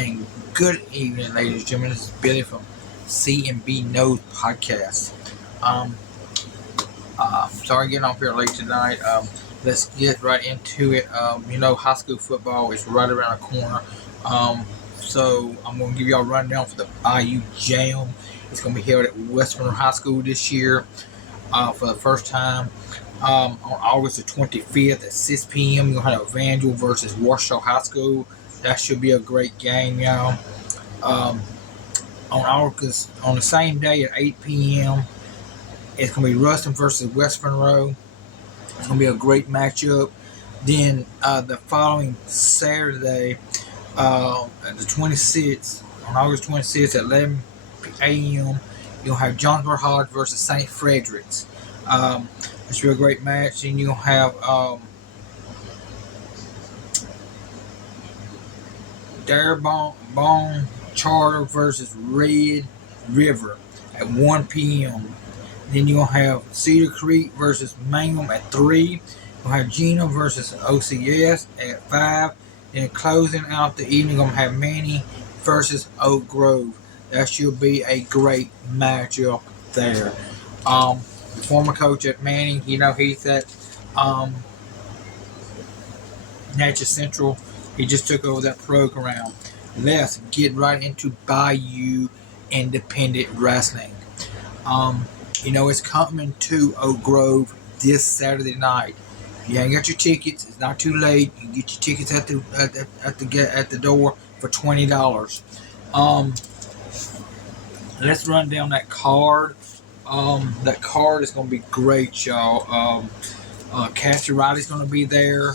And good evening, ladies and gentlemen. This is Billy from C&B Knows Podcast. Um, Sorry getting off here late tonight. Let's get right into it. High school football is right around the corner. So I'm going to give y'all a rundown for the Bayou Jam. It's going to be held at Western High School this year for the first time. On August the 25th at 6 p.m., you're going to have Evangel versus Washoe High School. That should be a great game, y'all. On the same day at 8 p.m., it's going to be Ruston versus West Monroe. It's going to be a great matchup. Then the following Saturday, at the 26th, on August 26th at 11 a.m., you'll have Jonesboro Hodge versus St. Frederick's. This should be a great match. Then you'll have Darabone Charter versus Red River at 1 p.m. Then you'll have Cedar Creek versus Mangum at 3. You'll have Gina versus OCS at 5. Then closing out the evening, you're going to have Manny versus Oak Grove. That should be a great matchup there. The former coach at Manning, he's at Natchez Central. He just took over that program. Let's get right into Bayou Independent Wrestling. It's coming to Oak Grove this Saturday night. If you ain't got your tickets, it's not too late. You can get your tickets at the door for $20. Let's run down that card. That card is going to be great, y'all. Cassie Riley's going to be there.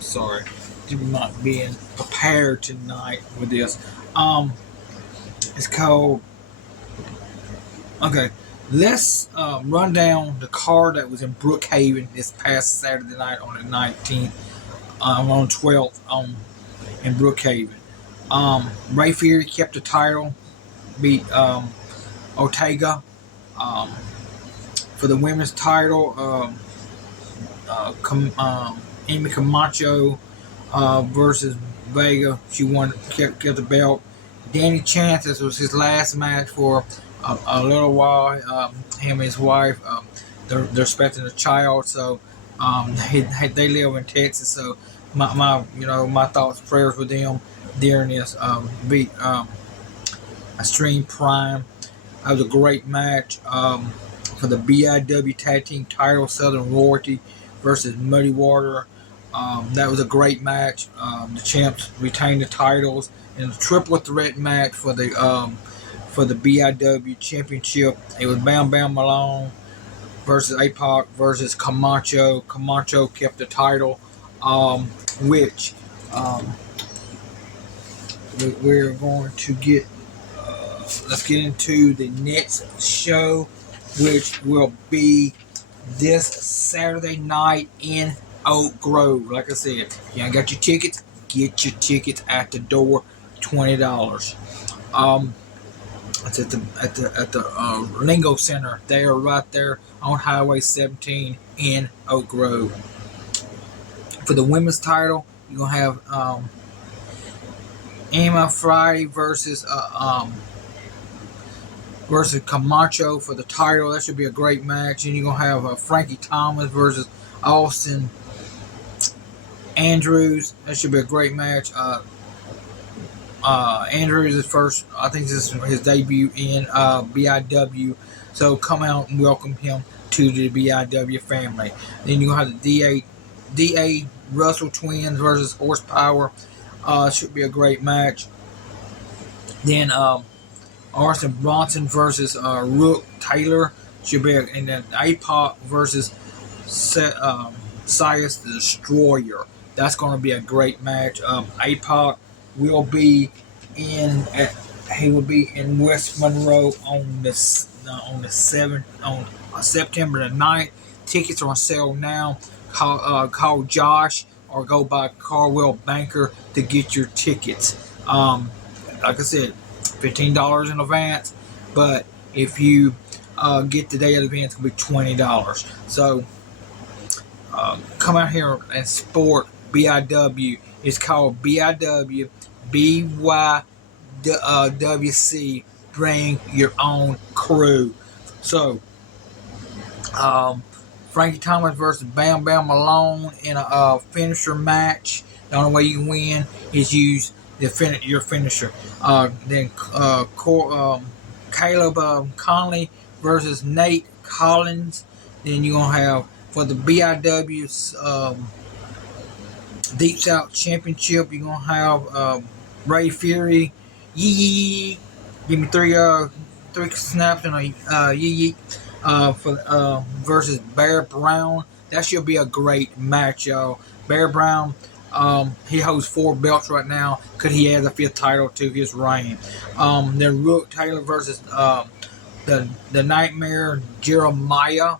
Sorry, I'm not being prepared tonight with this. It's called. Okay, let's run down the card that was in Brookhaven this past Saturday night on the 19th, on 12th in Brookhaven. Ray Fury kept the title, beat Ortega. For the women's title, Amy Camacho versus Vega. She kept the belt. Danny Chance, this was his last match for a little while. Him and his wife, they're expecting a child, so they live in Texas. So my thoughts, prayers with them during this beat Extreme Prime. That was a great match for the BIW Tag Team title. Southern Royalty versus Muddy Water. That was a great match. The champs retained the titles in a triple threat match for the BIW championship. It was Bam Bam Malone versus APOC versus Camacho. Camacho kept the title, which we're going to get. Let's get into the next show, which will be this Saturday night in Oak Grove. Like I said, if you ain't got your tickets, get your tickets at the door, $20. It's at the Lingo Center. They are right there on Highway 17 in Oak Grove. For the women's title, you're gonna have Emma Friday versus Camacho for the title. That should be a great match. And you're going to have Frankie Thomas versus Austin Andrews. That should be a great match. Andrews is first, I think this is his debut in BIW. So come out and welcome him to the BIW family. Then you're going to have the D.A. Russell Twins versus Horsepower. Should be a great match. Then Arson Bronson versus Rook Taylor should be, and then APOC versus Sias the Destroyer. That's going to be a great match. APOC will be in West Monroe on the 7th on September the 9th. Tickets are on sale now. Call Josh or go by Carwell Banker to get your tickets. Like I said, $15 in advance, but if you get the day of the event, it's going to be $20. So come out here and support BIW. It's called BIW BYWC. Bring your own crew. So, Frankie Thomas versus Bam Bam Malone in a finisher match. The only way you win is use your finisher. Then Caleb Conley versus Nate Collins. Then you're going to have for the BIW Deep South Championship, you're going to have Ray Fury. Yee. Give me three snaps and a yee. Versus Bear Brown. That should be a great match, y'all. Bear Brown, he holds 4 belts right now. Could he add a 5th title to his reign? Then Rook Taylor versus the Nightmare Jeremiah.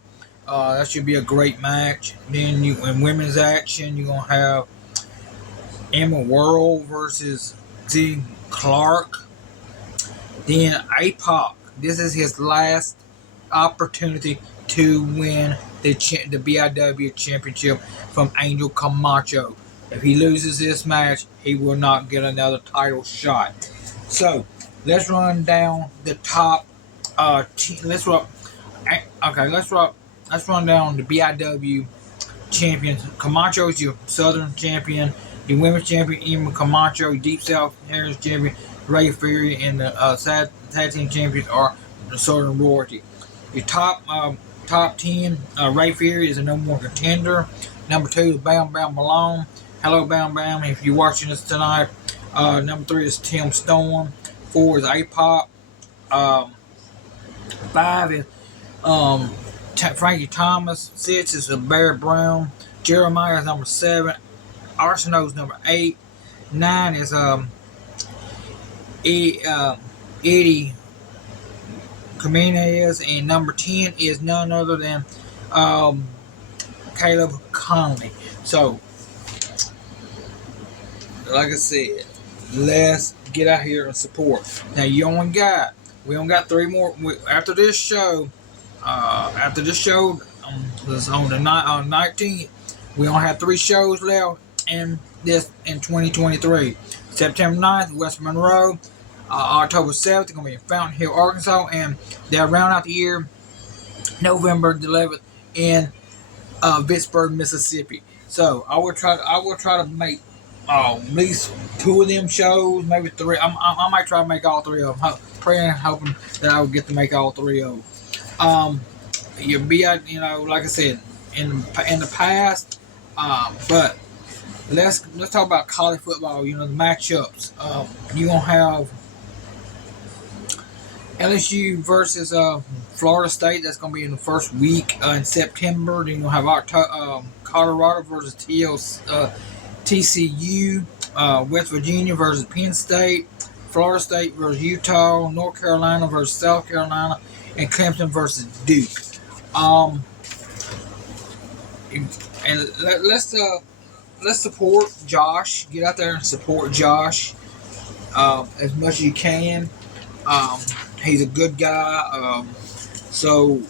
That should be a great match. Then in women's action, you're gonna have Emma World versus Z Clark. Then APOC. This is his last opportunity to win the BIW championship from Angel Camacho. If he loses this match, he will not get another title shot. So let's run down the top. Let's run down the BIW champions. Camacho is your Southern champion. Your women's champion Emma Camacho. Deep South Heritage champion Ray Fury, and the tag team champions are the Southern Royalty. Your top 10, Ray Fury is a no more contender. Number 2 is Bam Bam Malone. Hello, Bam Bam, if you're watching this tonight. Number 3 is Tim Storm. 4 is APOC. 5 is Frankie Thomas. 6 is Bear Brown. Jeremiah is number 7. Arsenal is number 8. 9 is Eddie Jimenez, and number 10 is none other than Caleb Conley. So, like I said, let's get out here and support. Now, we only got 3 more after this show. That's on the 19th. We only have 3 shows left in 2023. September 9th, West Monroe. October 7th, going to be in Fountain Hill, Arkansas, and they'll round out the year November 11th in Vicksburg, Mississippi. So I will try to make at least 2 of them shows, maybe 3. I might try to make all 3 of them. Praying and hoping that I will get to make all 3 of them. You'll be out, like I said, in the past. But let's talk about college football. The matchups. You're gonna have LSU versus Florida State. That's going to be in the first week in September. Then you'll have Colorado versus TCU. West Virginia versus Penn State. Florida State versus Utah. North Carolina versus South Carolina. And Clemson versus Duke. And let's support Josh. Get out there and support Josh as much as you can. He's a good guy. So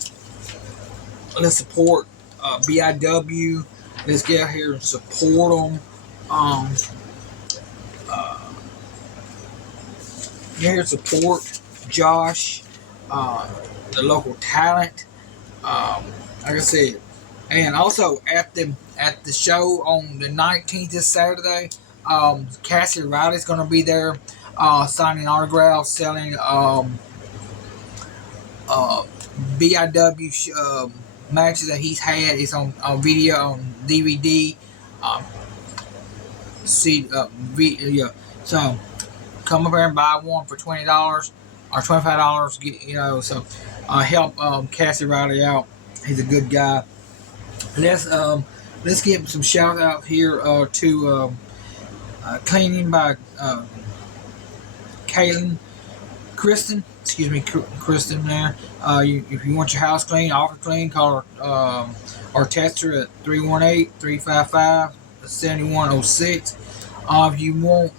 let's support BIW. Let's get out here and support them. Get here and support Josh, the local talent. Like I said, and also at the show on the 19th this Saturday, Cassie Riley's going to be there, signing autographs, selling BIW matches that he's had. It's on video, on DVD. So come up here and buy one for $20 or $25. So help Cassie Riley out. He's a good guy. Let's give some shout out here to Cleaning by Kristen there. If you want your house clean, offer clean, call her or text her at 318-355-7106. If you want,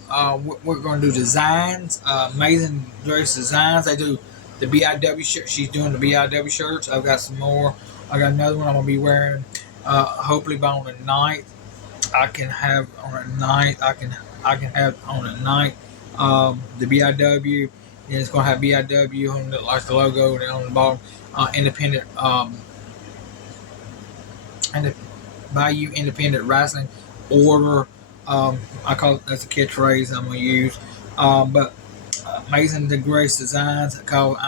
we're going to do designs, Amazing Grace Designs. They do the BIW shirt. She's doing the BIW shirts. I've got some more. I got another one I'm going to be wearing Hopefully by on the 9th, I can have on the 9th. I can have on the 9th the BIW. And it's gonna have BIW on the, like the logo, and on the bottom, independent and the Bayou Independent Wrestling Order. I call it, that's a catchphrase I'm gonna use. But Amazing Grace Designs. I call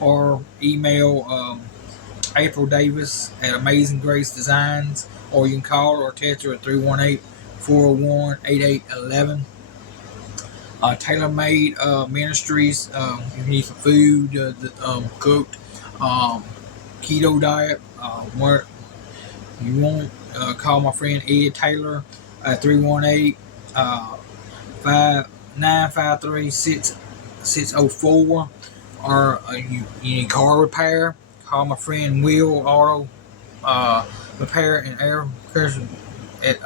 or email April Davis at Amazing Grace Designs, or you can call her or text her at 318-401-8811. Tailor Made Ministries. If you need some food cooked, keto diet, where you want, call my friend Ed Taylor at 318-953-6604. Or you need car repair, call my friend Will Auto Repair and Air at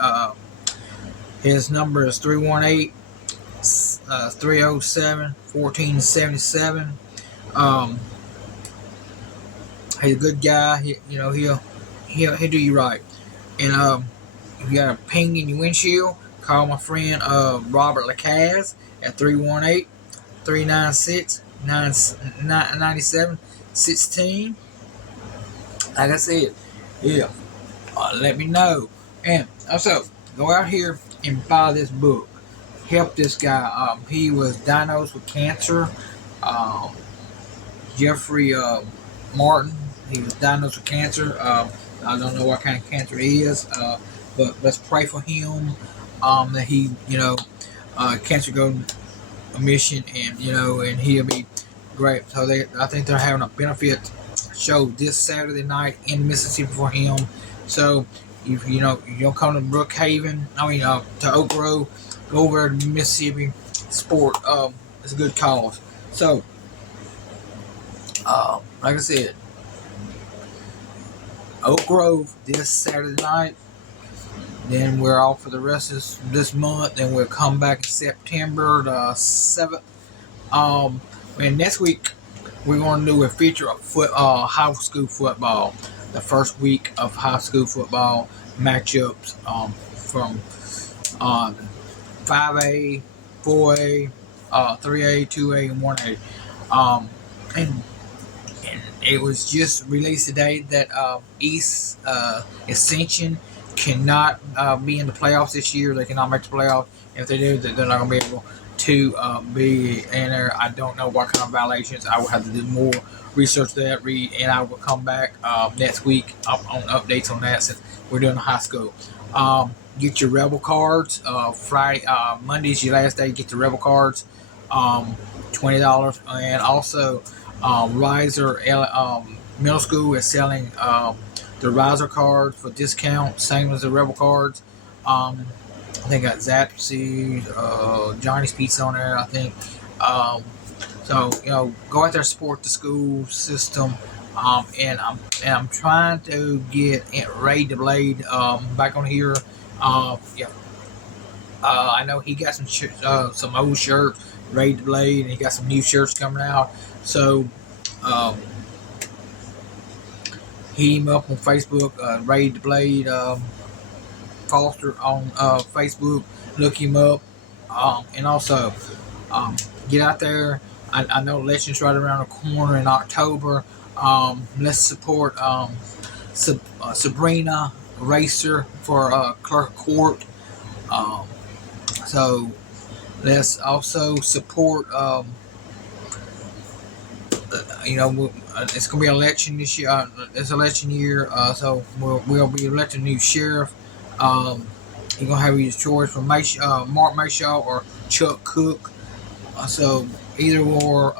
his number is 318-307-1477. He's a good guy. He'll do you right. And if you got a ping in your windshield, call my friend Robert Lacaz at 318-396-9716. Like I said, yeah, let me know. And also, go out here and buy this book. Help this guy. He was diagnosed with cancer. Jeffrey Martin. He was diagnosed with cancer. I don't know what kind of cancer it is, but let's pray for him. That he, cancer go remission, and and he'll be great. So I think they're having a benefit show this Saturday night in Mississippi for him. So if you don't come to Brookhaven, to Oak Grove, go over to Mississippi Sport. It's a good cause. So, like I said, Oak Grove this Saturday night. Then we're off for the rest of this month. Then we'll come back in September the 7th. And next week we're going to do a feature of high school football. The first week of high school football matchups from 5A, 4A, 3A, 2A, and 1A. And it was just released today that East Ascension cannot be in the playoffs this year. They cannot make the playoffs. If they do, they're not going to be able to be in there. I don't know what kind of violations. I will have to do more research that, read, and I will come back next week on updates on that, since we're doing high school. Get your Rebel cards. Monday's your last day. Get the Rebel cards. $20. And also Riser Middle School is selling the Riser cards for discount, same as the Rebel cards. I think got Zapsy, Johnny's Pizza on there, I think. So go out there, support the school system. And I'm trying to get Ray the Blade back on here. I know he got some old shirts, Ray the Blade, and he got some new shirts coming out. So hit him up on Facebook, Ray the Blade Foster on Facebook. Look him up, and also get out there. I know election's right around the corner in October. Let's support Sabrina Racer for clerk court. So let's also support. It's gonna be an election this year. It's election year, so we'll be electing a new sheriff. You're gonna have your choice from Mark Mayshaw or Chuck Cook. So either or.